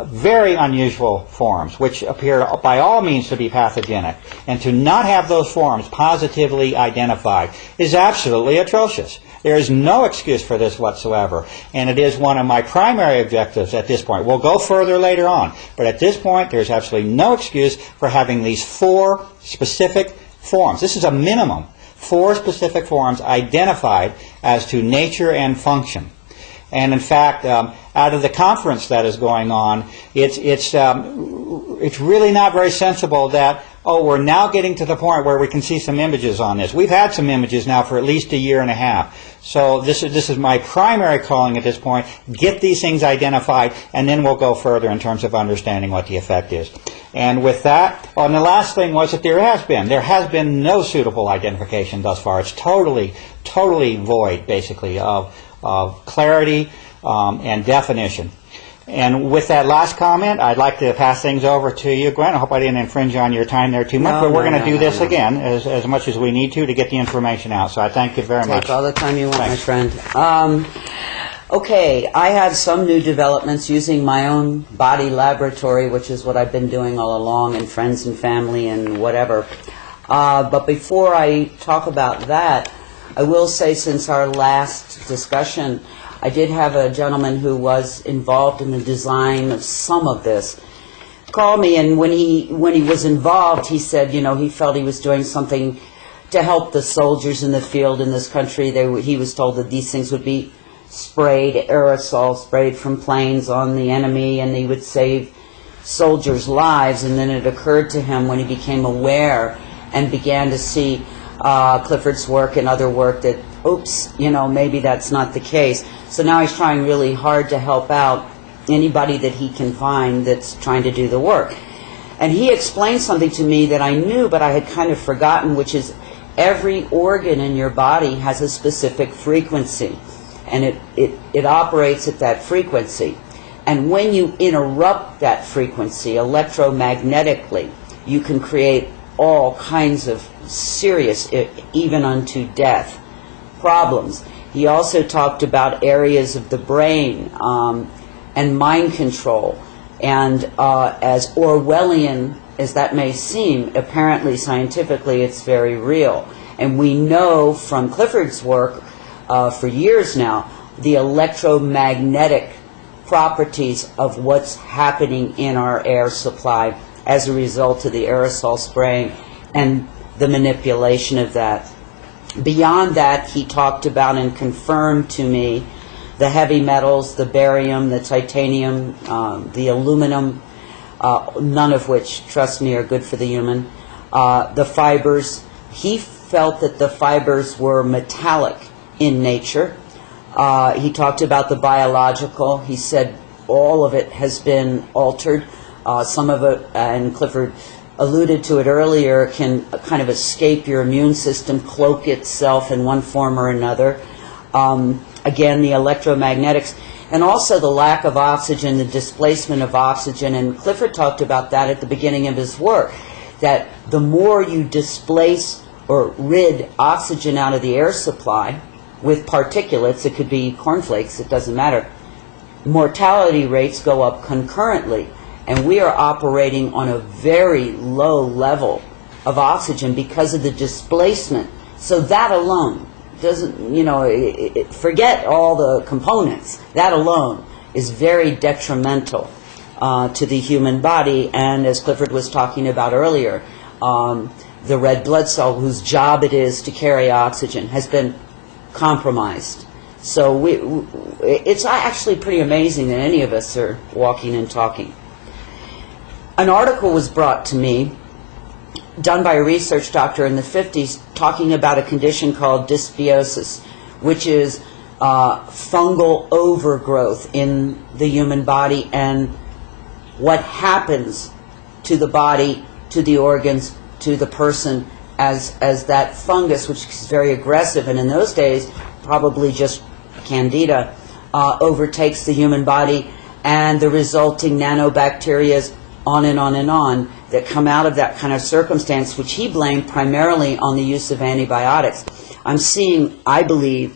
very unusual forms, which appear by all means to be pathogenic, and to not have those forms positively identified is absolutely atrocious. There is no excuse for this whatsoever, and it is one of my primary objectives at this point. We'll go further later on, but at this point there's absolutely no excuse for having these 4 specific forms. This is a minimum. 4 specific forms identified as to nature and function. And in fact, out of the conference that is going on, it's really not very sensible that, oh, we're now getting to the point where we can see some images on this. We've had some images now for at least a year and a half. So this is my primary calling at this point. Get these things identified, and then we'll go further in terms of understanding what the effect is. And with that, and the last thing was that there has been no suitable identification thus far. It's totally void, basically, of clarity and definition. And with that last comment, I'd like to pass things over to you, Gwen. I hope I didn't infringe on your time there too much, but we're going to do this again as much as we need to get the information out. So I thank you very much. Take all the time you want, my friend. Okay, I have some new developments using my own body laboratory, which is what I've been doing all along, and friends and family and whatever. But before I talk about that, I will say, since our last discussion, I did have a gentleman who was involved in the design of some of this call me, and when he was involved, he said, you know, he felt he was doing something to help the soldiers in the field in this country. He was told that these things would be sprayed, aerosol sprayed from planes on the enemy, and they would save soldiers' lives. And then it occurred to him, when he became aware and began to see Clifford's work and other work, that, oops, you know, maybe that's not the case. So now he's trying really hard to help out anybody that he can find that's trying to do the work. And he explained something to me that I knew, but I had kind of forgotten, which is every organ in your body has a specific frequency, and it operates at that frequency. And when you interrupt that frequency electromagnetically, you can create all kinds of serious, even unto death, problems. He also talked about areas of the brain and mind control. And as Orwellian as that may seem, apparently scientifically it's very real. And we know from Clifford's work for years now the electromagnetic properties of what's happening in our air supply as a result of the aerosol spraying and the manipulation of that. Beyond that, he talked about and confirmed to me the heavy metals, the barium, the titanium, the aluminum, none of which, trust me, are good for the human. The fibers, he felt that the fibers were metallic in nature. He talked about the biological. He said all of it has been altered. Some of it, and Clifford alluded to it earlier, can kind of escape your immune system, cloak itself in one form or another. Again, the electromagnetics, and also the lack of oxygen, the displacement of oxygen, and Clifford talked about that at the beginning of his work, that the more you displace or rid oxygen out of the air supply with particulates, it could be cornflakes, it doesn't matter, mortality rates go up concurrently. And we are operating on a very low level of oxygen because of the displacement. So that alone doesn't, you know, forget all the components. That alone is very detrimental to the human body. And as Clifford was talking about earlier, the red blood cell, whose job it is to carry oxygen, has been compromised. So it's actually pretty amazing that any of us are walking and talking. An article was brought to me, done by a research doctor in the 50s, talking about a condition called dysbiosis, which is fungal overgrowth in the human body, and what happens to the body, to the organs, to the person as that fungus, which is very aggressive, and in those days probably just candida, overtakes the human body, and the resulting nanobacteria on and on and on, that come out of that kind of circumstance, which he blamed primarily on the use of antibiotics. I'm seeing, I believe,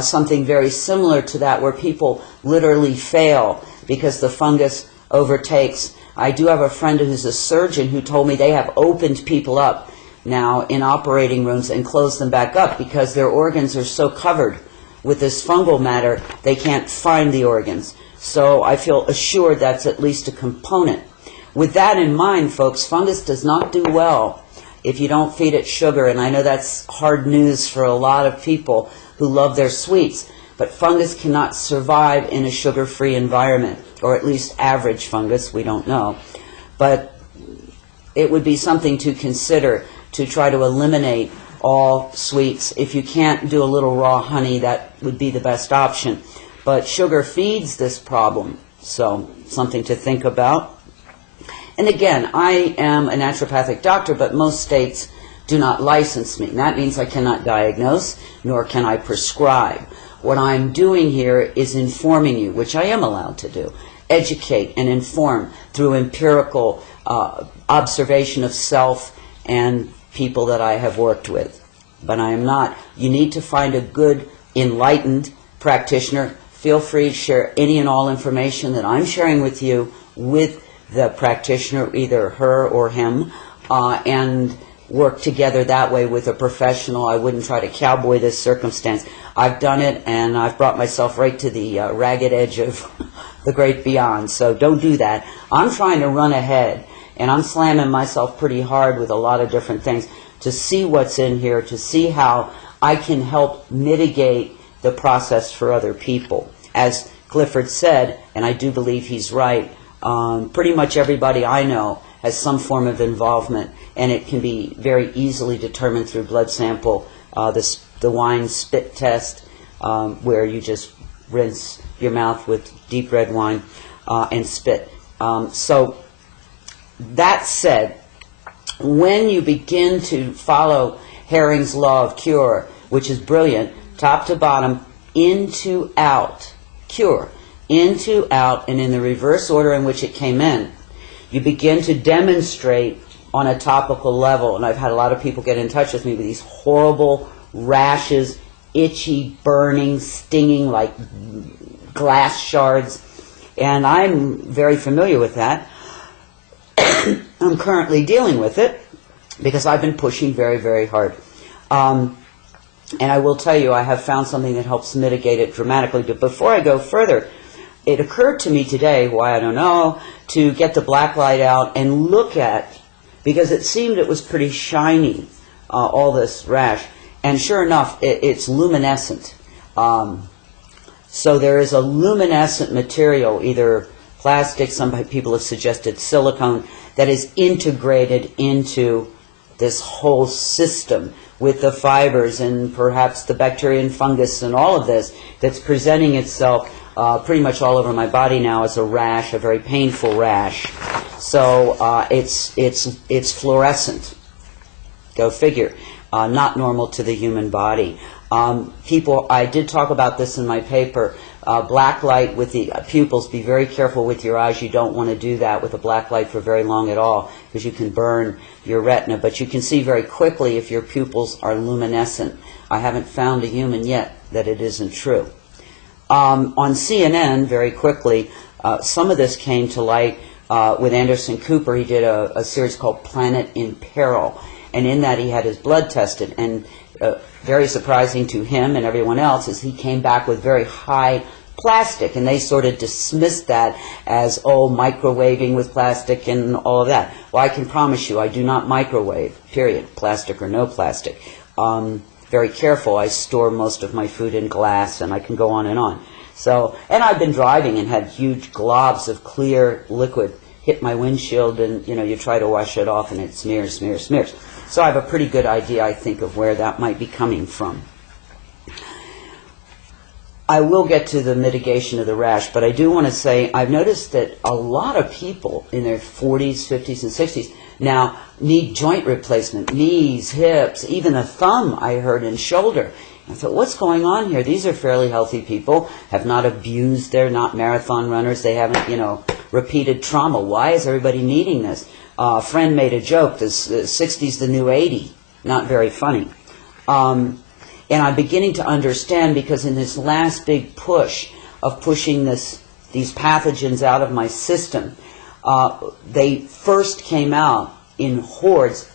something very similar to that, where people literally fail because the fungus overtakes. I do have a friend who's a surgeon who told me they have opened people up now in operating rooms and closed them back up because their organs are so covered with this fungal matter, they can't find the organs. So I feel assured that's at least a component. With that in mind, folks, fungus does not do well if you don't feed it sugar, and I know that's hard news for a lot of people who love their sweets, but fungus cannot survive in a sugar-free environment, or at least average fungus, we don't know. But it would be something to consider to try to eliminate all sweets. If you can't do a little raw honey, that would be the best option. But sugar feeds this problem, so something to think about. And again, I am a naturopathic doctor, but most states do not license me. That means I cannot diagnose, nor can I prescribe. What I'm doing here is informing you, which I am allowed to do. Educate and inform through empirical observation of self and people that I have worked with. But I am not. You need to find a good, enlightened practitioner. Feel free to share any and all information that I'm sharing with you with the practitioner, either her or him, and work together that way with a professional. I wouldn't try to cowboy this circumstance. I've done it, and I've brought myself right to the ragged edge of the great beyond, so don't do that. I'm trying to run ahead, and I'm slamming myself pretty hard with a lot of different things to see what's in here, to see how I can help mitigate the process for other people. As Clifford said, and I do believe he's right, pretty much everybody I know has some form of involvement, and it can be very easily determined through blood sample, the wine spit test, where you just rinse your mouth with deep red wine and spit. So that said, when you begin to follow Herring's law of cure, which is brilliant, top to bottom, into, out, cure, into, out, and in the reverse order in which it came in, you begin to demonstrate on a topical level. And I've had a lot of people get in touch with me with these horrible rashes, itchy, burning, stinging like glass shards. And I'm very familiar with that. I'm currently dealing with it because I've been pushing very, very hard. And I will tell you, I have found something that helps mitigate it dramatically. But before I go further, it occurred to me today, why I don't know, to get the black light out and look at, because it seemed it was pretty shiny, all this rash. And sure enough, it's luminescent. So there is a luminescent material, either plastic, some people have suggested silicone, that is integrated into this whole system with the fibers and perhaps the bacteria and fungus and all of this that's presenting itself pretty much all over my body now as a rash, a very painful rash. So it's fluorescent. Go figure. Not normal to the human body. People, I did talk about this in my paper, black light with the pupils. Be very careful with your eyes. You don't want to do that with a black light for very long at all, because you can burn your retina. But you can see very quickly if your pupils are luminescent. I haven't found a human yet that it isn't true. On CNN, very quickly, some of this came to light with Anderson Cooper. He did a series called Planet in Peril, and in that he had his blood tested, and very surprising to him and everyone else is he came back with very high plastic, and they sort of dismissed that as, oh, microwaving with plastic and all of that. Well, I can promise you I do not microwave, period, plastic or no plastic. Very careful. I store most of my food in glass, and I can go on and on. So, and I've been driving and had huge globs of clear liquid hit my windshield, and you try to wash it off and it smears, smears, smears. So I have a pretty good idea, I think, of where that might be coming from. I will get to the mitigation of the rash, but I do want to say I've noticed that a lot of people in their 40s, 50s, and 60s now need joint replacement, knees, hips, even the thumb, I heard, and shoulder. I thought, what's going on here? These are fairly healthy people, have not abused, they're not marathon runners, they haven't, repeated trauma. Why is everybody needing this? A friend made a joke, the 60's the new 80. Not very funny. And I'm beginning to understand, because in this last big push of pushing these pathogens out of my system, they first came out in hordes,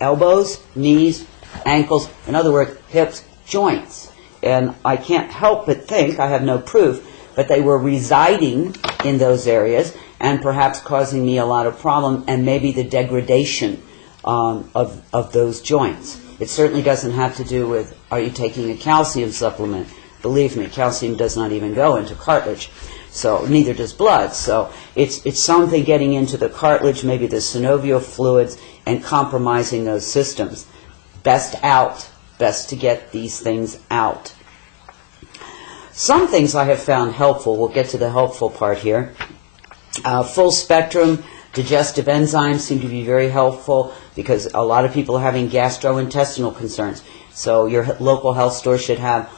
elbows, knees, ankles, in other words, hips, joints. And I can't help but think, I have no proof, but they were residing in those areas and perhaps causing me a lot of problem, and maybe the degradation of those joints. It certainly doesn't have to do with, are you taking a calcium supplement? Believe me, calcium does not even go into cartilage. So neither does blood. So it's something getting into the cartilage, maybe the synovial fluids, and compromising those systems. Best out. Best to get these things out. Some things I have found helpful. We'll get to the helpful part here. Full spectrum digestive enzymes seem to be very helpful, because a lot of people are having gastrointestinal concerns. So your local health store should have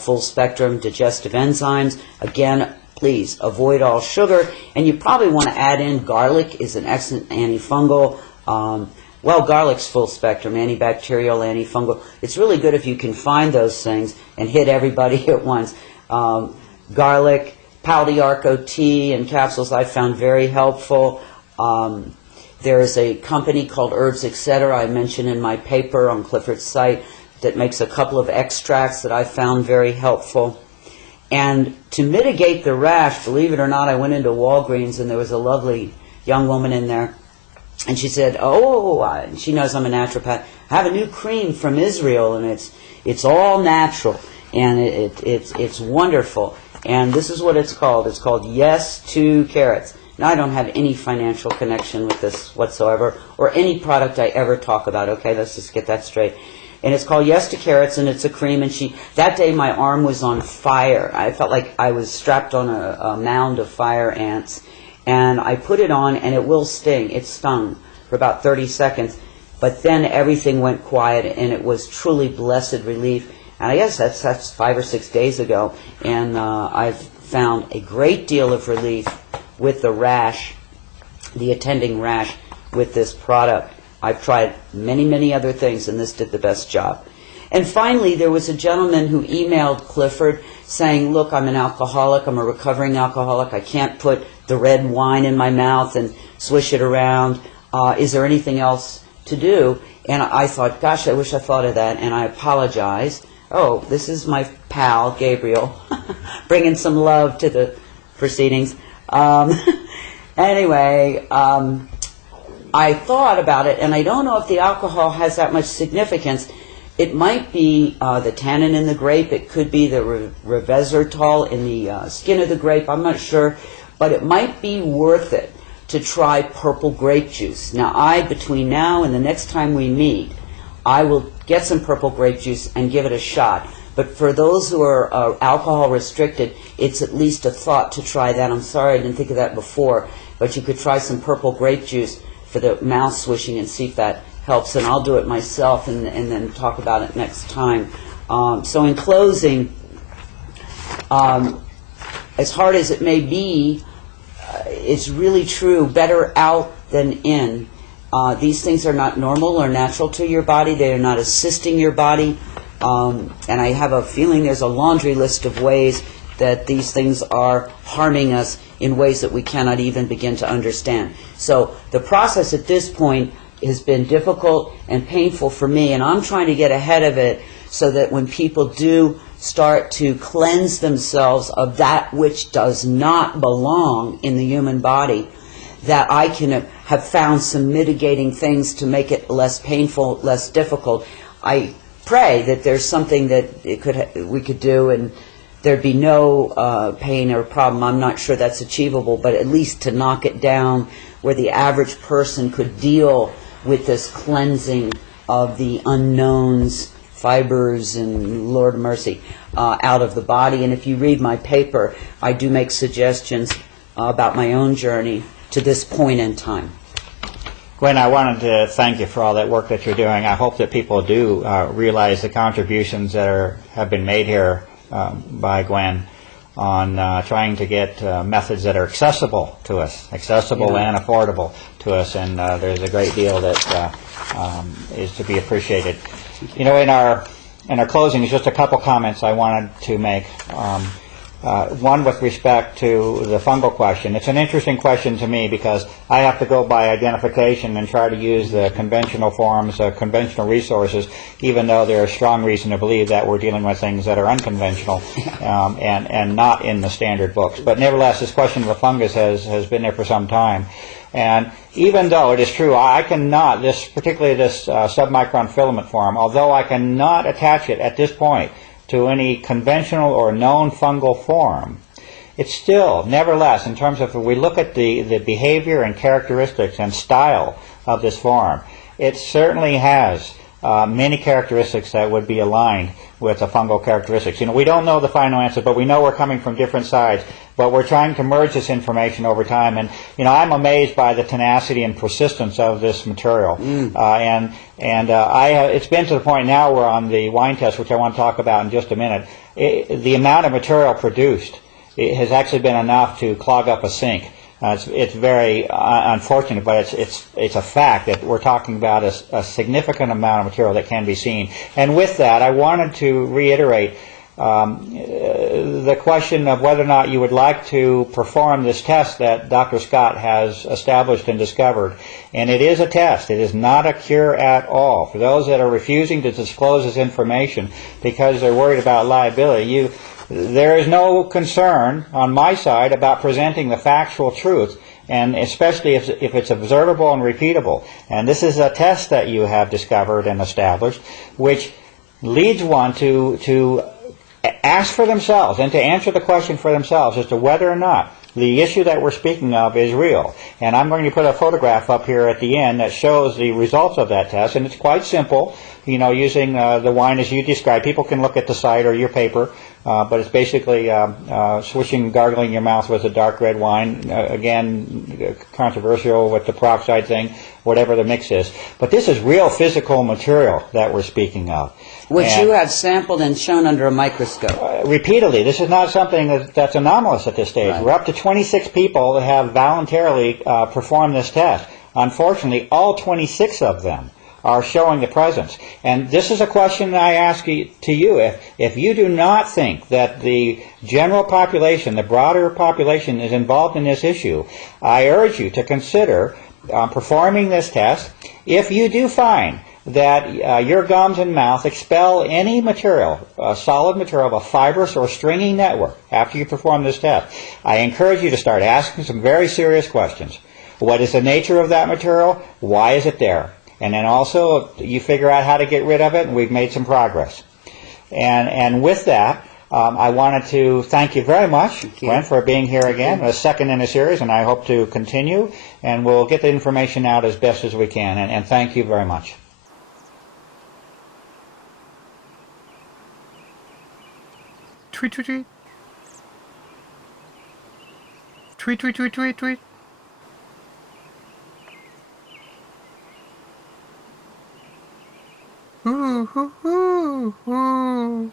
full spectrum digestive enzymes. Again, please avoid all sugar, and you probably want to add in garlic is an excellent antifungal. Well, garlic's full spectrum, antibacterial, antifungal. It's really good if you can find those things and hit everybody at once. Garlic, Pal d'Arco tea and capsules I found very helpful. There is a company called Herbs Etc. I mentioned in my paper on Clifford's site that makes a couple of extracts that I found very helpful. And to mitigate the rash, believe it or not, I went into Walgreens and there was a lovely young woman in there. And she said, she knows I'm a naturopath. I have a new cream from Israel, and it's all natural, and it's wonderful. And this is what it's called. It's called Yes to Carrots. Now, I don't have any financial connection with this whatsoever, or any product I ever talk about. Okay, let's just get that straight. And it's called Yes to Carrots, and it's a cream. And that day my arm was on fire. I felt like I was strapped on a mound of fire ants. And I put it on, and it will sting. It stung for about 30 seconds. But then everything went quiet, and it was truly blessed relief. And I guess that's 5 or 6 days ago. And I've found a great deal of relief with the rash, the attending rash, with this product. I've tried many, many other things, and this did the best job. And finally, there was a gentleman who emailed Clifford saying, look, I'm an alcoholic. I'm a recovering alcoholic. I can't put the red wine in my mouth and swish it around. Is there anything else to do? And I thought, gosh, I wish I thought of that, and I apologize. Oh, this is my pal, Gabriel, bringing some love to the proceedings. Anyway, I thought about it, and I don't know if the alcohol has that much significance. It might be the tannin in the grape. It could be the resveratrol in the skin of the grape. I'm not sure. But it might be worth it to try purple grape juice. Now, between now and the next time we meet, I will get some purple grape juice and give it a shot. But for those who are alcohol restricted, it's at least a thought to try that. I'm sorry I didn't think of that before. But you could try some purple grape juice for the mouth swishing and see if that helps. And I'll do it myself and then talk about it next time. So in closing, as hard as it may be, it's really true, better out than in. These things are not normal or natural to your body. They are not assisting your body. And I have a feeling there's a laundry list of ways that these things are harming us in ways that we cannot even begin to understand. So the process at this point has been difficult and painful for me, and I'm trying to get ahead of it so that when people do start to cleanse themselves of that which does not belong in the human body, that I can have found some mitigating things to make it less painful, less difficult. I pray that there's something that we could do and there'd be no pain or problem. I'm not sure that's achievable, but at least to knock it down where the average person could deal with this cleansing of the unknowns, fibers, and Lord mercy, out of the body. And if you read my paper, I do make suggestions about my own journey to this point in time. Gwen, I wanted to thank you for all that work that you're doing. I hope that people do realize the contributions that have been made here by Gwen. trying to get methods that are accessible to us, accessible and affordable to us, and there's a great deal that is to be appreciated. You know, in our closing, just a couple comments I wanted to make. One with respect to the fungal question. It's an interesting question to me because I have to go by identification and try to use the conventional forms, conventional resources, even though there is strong reason to believe that we're dealing with things that are unconventional and not in the standard books. But nevertheless, this question of the fungus has been there for some time. And even though it is true, I cannot, particularly this submicron filament form, although I cannot attach it at this point to any conventional or known fungal form, it's still, nevertheless, in terms of if we look at the behavior and characteristics and style of this form, it certainly has many characteristics that would be aligned with the fungal characteristics. You know, we don't know the final answer, but we know we're coming from different sides. But we're trying to merge this information over time, and you know, I'm amazed by the tenacity and persistence of this material. It's been to the point now we're on the wine test, which I want to talk about in just a minute. The amount of material produced has actually been enough to clog up a sink. It's very unfortunate, but it's a fact that we're talking about a significant amount of material that can be seen. And with that, I wanted to reiterate the question of whether or not you would like to perform this test that Dr. Scott has established and discovered. And it is a test. It is not a cure at all. For those that are refusing to disclose this information because they're worried about liability, there is no concern on my side about presenting the factual truth, and especially if it's observable and repeatable. And this is a test that you have discovered and established, which leads one to ask for themselves and to answer the question for themselves as to whether or not the issue that we're speaking of is real. And I'm going to put a photograph up here at the end that shows the results of that test, and it's quite simple, you know, using the wine as you described. People can look at the site or your paper, but it's basically swishing, gargling your mouth with a dark red wine. Again, controversial with the peroxide thing, whatever the mix is. But this is real physical material that we're speaking of. Which you have sampled and shown under a microscope. Repeatedly. This is not something that's anomalous at this stage. Right. We're up to 26 people that have voluntarily performed this test. Unfortunately, all 26 of them are showing the presence. And this is a question that I ask to you. If you do not think that the general population, the broader population, is involved in this issue, I urge you to consider performing this test. If you do find that your gums and mouth expel any material, solid material of a fibrous or stringy network after you perform this test, I encourage you to start asking some very serious questions. What is the nature of that material? Why is it there? And then also you figure out how to get rid of it, and we've made some progress. And with that, I wanted to thank you very much, Gwen, for being here again, a second in a series, and I hope to continue, and we'll get the information out as best as we can, and thank you very much. Tweet, tweet, tweet. Tweet, tweet, tweet, tweet, tweet. Ooh, ooh, ooh, ooh.